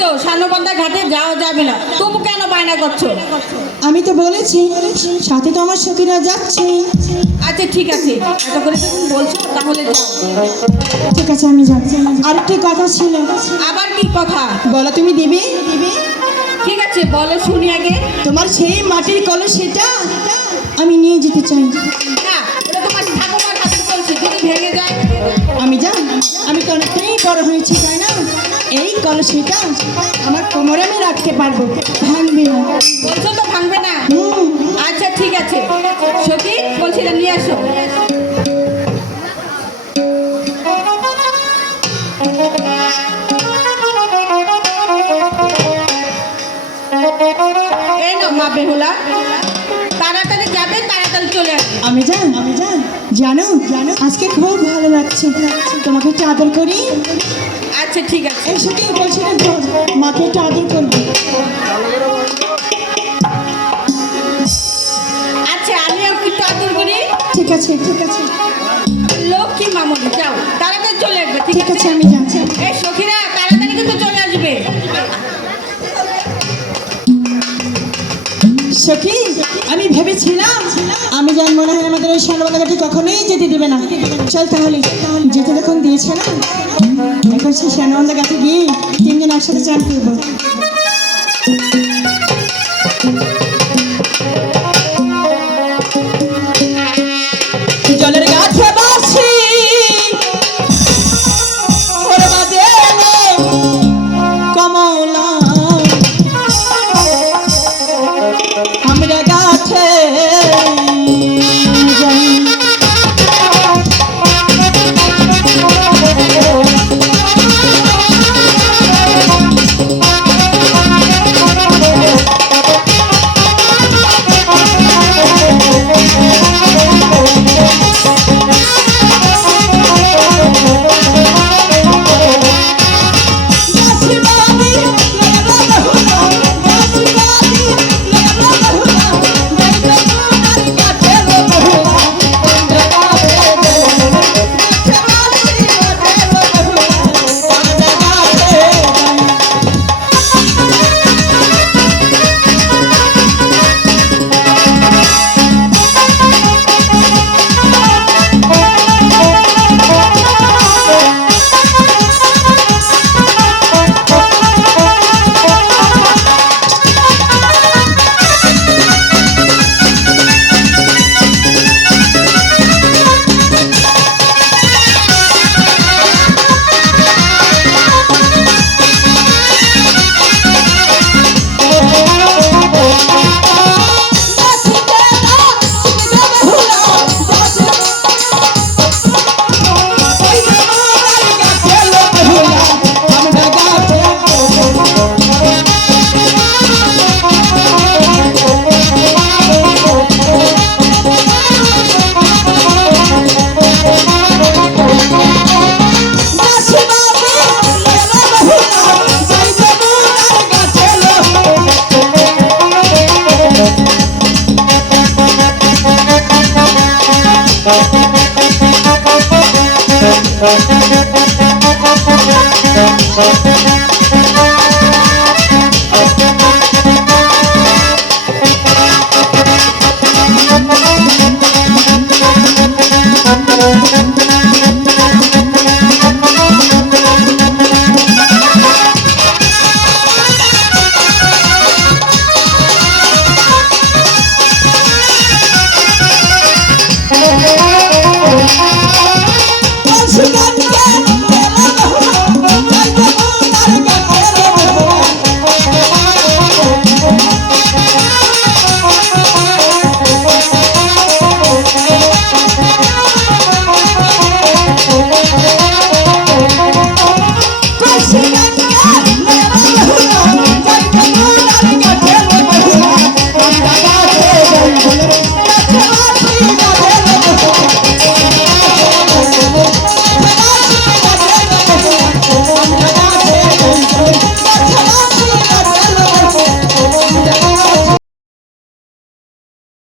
তো সানুবন্ধা ঘাটে যাওয়া যাবে না, তুমি কেন বায়না করছো? আমি তো বলেছি সাথে তো আমার সখীরা যাচ্ছে। আচ্ছা ঠিক আছে, এত করে যখন বলছো তাহলে যাও। ঠিক আছে আমি যাচ্ছি। আরেকটি কথা ছিল। আবার কি কথা? বলো তুমি দিবে? ঠিক আছে বলো শুনি আগে। তোমার সেই মাটির কলসিটা আমি নিয়ে যেতে চাই। না, ওটা তোমার ঠাকুমার হাতে চলছে, যদি ভেঙে যায়। আমি জান, আমি তো অনেকটাই বড় হয়েছি তাই না, এই কলসিটা আমার কোমরে আমি রাখতে পারবো, ভাঙবে না। বলছো তো ভাঙবে না? আচ্ছা ঠিক আছে, সখী কলসিটা নিয়ে আসো। এই নাও মা বেহুলা, তাড়াতাড়ি যাবে, তাড়াতাড়ি চলে আসবে। আমি জান, জানো আজকে খুব ভালো লাগছে, তোমাকে একটু আদর করি। আচ্ছা ঠিক আছে। এই সত্যি বলছিলাম তো, মাকে একটু আদর করবি। আচ্ছা আমিও একটু আদর করি। ঠিক আছে ঠিক আছে লক্ষ্মী মামুনি, যাও তাড়াতাড়ি চলে আসবে। ঠিক আছে আমি যাচ্ছি। এই সখীরা তাড়াতাড়ি কিন্তু চলে আসবে। সখী, আমি ভেবেছিলাম আমি জান মনে হয় আমাদের ওই সানবালাঘাটে কখনোই যেতে দেবে না। চল তাহলে, যেতে যখন দিয়েছে না, এখন সেই সানবান্ধা ঘাটে গিয়ে তিনজন একসাথে চান করবো।